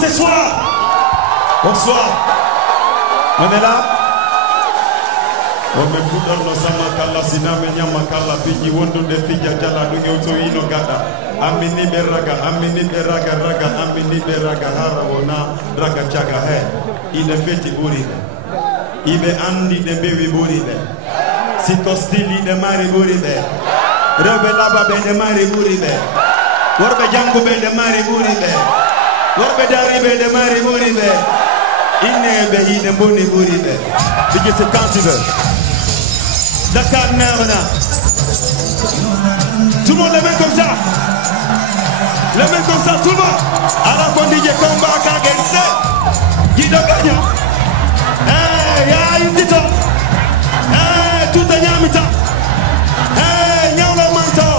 Ce soir. Bonsoir. On est là. On me fout dans sama kala siname nyama kala piji wondo de fija jala dunge uto ino gada. Amini beraga raga amini beraga hara wona raga chaga he. Ine feti buribe. Ibe andi de bewi buribe. Sikostili de mari buribe. Rebe laba be de mari buribe. Worbe jangu be de mari buribe. Worbe dari be de mari buribe. Ine be ine boni buribe. Dije c'est quand tu veux. Dakar Nerna. Tout le monde les mains comme ça. Les mains comme ça, tout le monde. Alors qu'on dit que combat Kagense. Guido Gagnon. Hey, ya Indito. Hey, tout est Nyamita. Hey, Nyaulo Manto.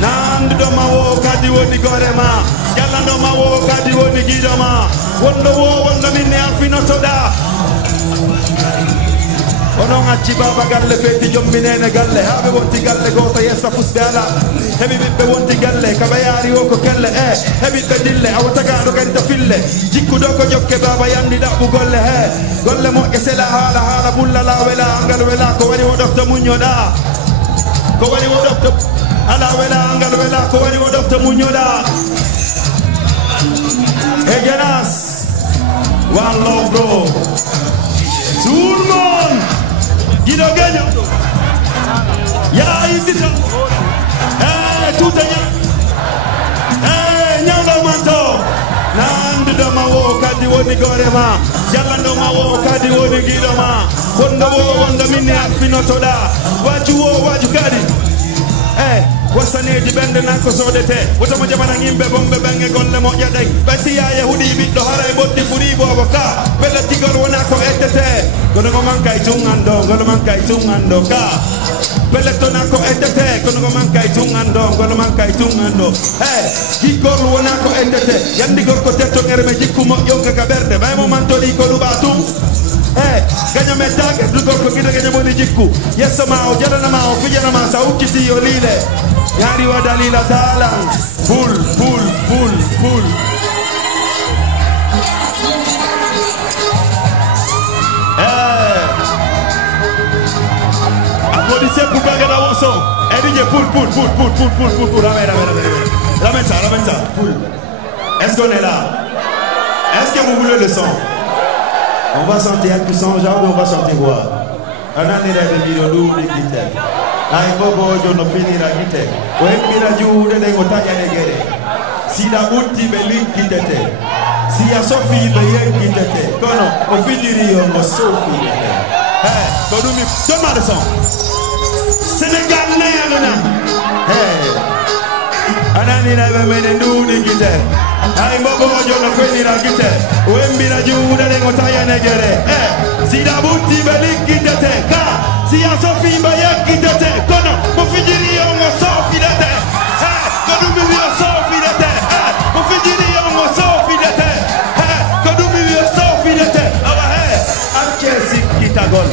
Nando Mawo Kadi Woni Gorema. Galando Mawo Kadi Woni Guidoma. Wondo Mine Alfino Soda. Onon acci baba galle feti jombinene galle habe wonti galle gota yessa fusdala hebi bibbe wonti galle kabayari o ko kelle hebi be dille awata gaado kadi to fille jikku do ko jokke baba yandi da bu golle golle mo ke sela hala bulla la wela angal wela ko wari wodofta munyoda ko wari wodofta ala wela angal wela ko wari wodofta munyoda Egenas one love bro tout le monde Guido Gagnon. Ya Indito. Tout est Nyaulo Manto. Nando Mawo Kadi Woni Gorema. Jalando Mawo Kadi Woni Guidoma. Wondo Mine Alfino Toda. Waju Kadi. Wasaneji bende nanko sodete woto mo jamana ngimbe bombe benge golle mo yadeng bati ya yahudi biddo haray boddi furi bobo ka bela tigol wona ko etete gono ko mankay tungando ka bela to nako etete gono ko mankay tungando tigol wona ko etete yandi gor ko tetto ngerme jikku mo yonga ka berde bay mo mantoli ko lubatum gaño metake dugol ko gida gaño moni jikku yessa ma o jalana ma o fijana ma sa ukkiti yo lile Yari wa dalila taala full Applaudissez pour Bagada Woso et DJ pull ramène ça pull. Est-ce qu'on est là? Est-ce que vous voulez le son? On va chanter un peu son genre, on va chanter quoi? On a des vidéos de guitare. Ay bobo jono finira gite o hemmira juude de go tajane gere sida butti be linkitete siya sofi be yenkitete kono o fidiri yo mo sofi ko dumi demande son Sénégal nayana anani na be menen dudi gite ay bobo jono finira gite o hemmira juude de go tajane gere sida butti be linkitete ka si a sofi ba yakitete kono mo fijiri yo mo sofi dete kono mi yo sofi dete mo fijiri yo mo sofi dete kono mi yo sofi dete awa anke sikita gol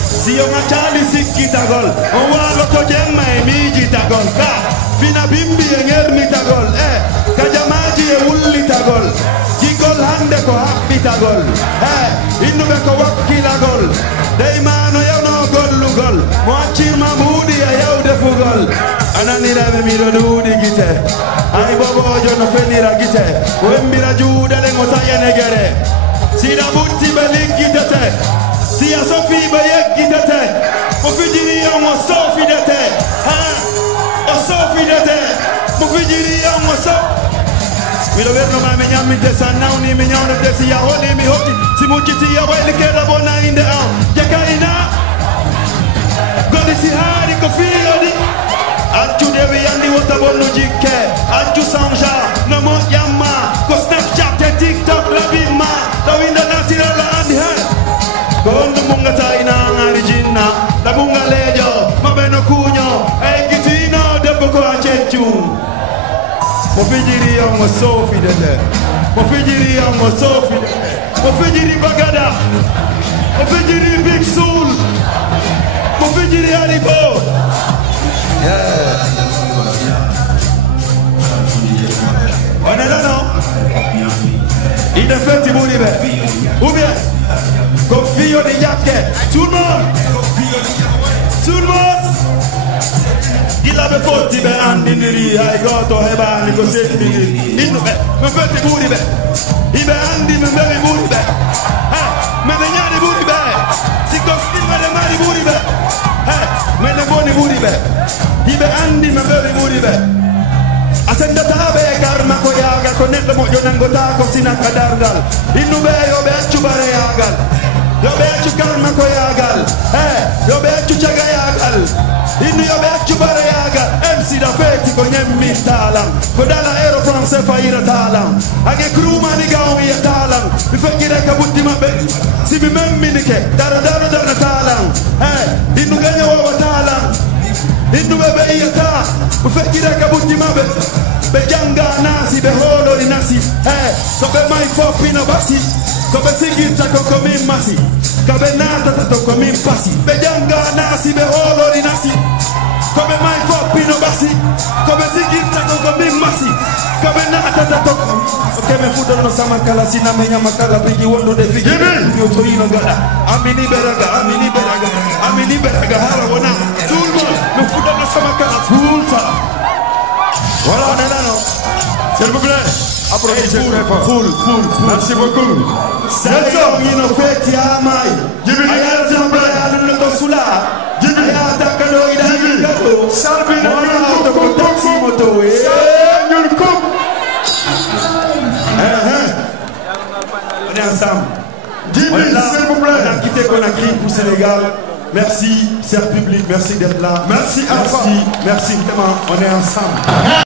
si yo matali sikita gol on walo ko jemma e miji tagol ka fina bimbi e ngermi tagol kajamaji e wulli tagol jigol hande ko habbi tagol innu be ko wakkila gol dey mano yawno gollugol mo accir mamudi a yawde fugol ananiraɓe miɗo duuɗi gite ay bobojo no fenira gite o embira juuɗe ɗen o tayane gere siɗa ɓutti ɓe liggitete siya sofi ɓe yeggitete mo fijiri on o sofidete o sofidete mo fijiri on o miɗo wernoma mi ñamminte sa nawni mi ñawnode si ya hoɗi mi hotti si mucciti ya wayli keɗa bona inde an jakayina godi si haari ko fiyoɗi accude wi yandi wota bonno jikke accu sanja no moƴƴamma ko snapchat e tiktok labimma ɗo winda natirala andi hen ko hondu mungata ina ngari jinna labunga leejo maɓe no kuuño ekkitino debbo ko a ceccum mo fijiri on mo sofidete mo fijiri on mo sofidete mo fijiri Bagada mo fijiri Big Soul mo fijiri Haribo on est là non de fête Bouribe. Ou bien, Confio de Yaké. Tout le monde. Tout le monde. Il avait fauti be andiniri. I got to heba ni go set ni. Il me fête Bouribe. Il be andi me bebe Bouribe. Me ne nyani Bouribe. Si costume de mari Bouribe. Me ne boni Bouribe. Il be andi me bebe Bouribe. Asenda tabe karma ko yagal ko neddo mo jonangota ko sinaka dargal innu be yo be accubare yagal yo be accu karma ko yagal yo be accu caga yagal innu yo be accubare yagal MC da feti ko nyemmi talam ko dala aero français fayira talam age kruma ni gawi ya talam mi fakire ka butti mabbe si mi memminike dara talam innu ganyo wa talam innu be yata mi fakire ka butti mabbe be janga nasi be holo ni nasi so be mai fopi no basi so be sigita ko komi masi ka be nata to komi pasi be janga nasi be holo ni nasi ko be mai fopi no basi ko be sigita ko komi masi ka be nata to okay me fudo no sama kala sina menya makala bigi wondo de bigi yo to ino gada amini beraga hala wona tulmo me fudo no sama kala fulta. Voilà, non. S'il vous plaît, applaudissez très fort. Cool. Merci beaucoup. C'est ça. Il nous fait Tiamai. Jimmy, s'il vous plaît. Nous sommes sous là. Jimmy, on est ensemble. Jimmy, s'il vous plaît. On a quitté Conakry pour Sénégal. Merci, cher public. Merci d'être là. Merci, vraiment. On est ensemble.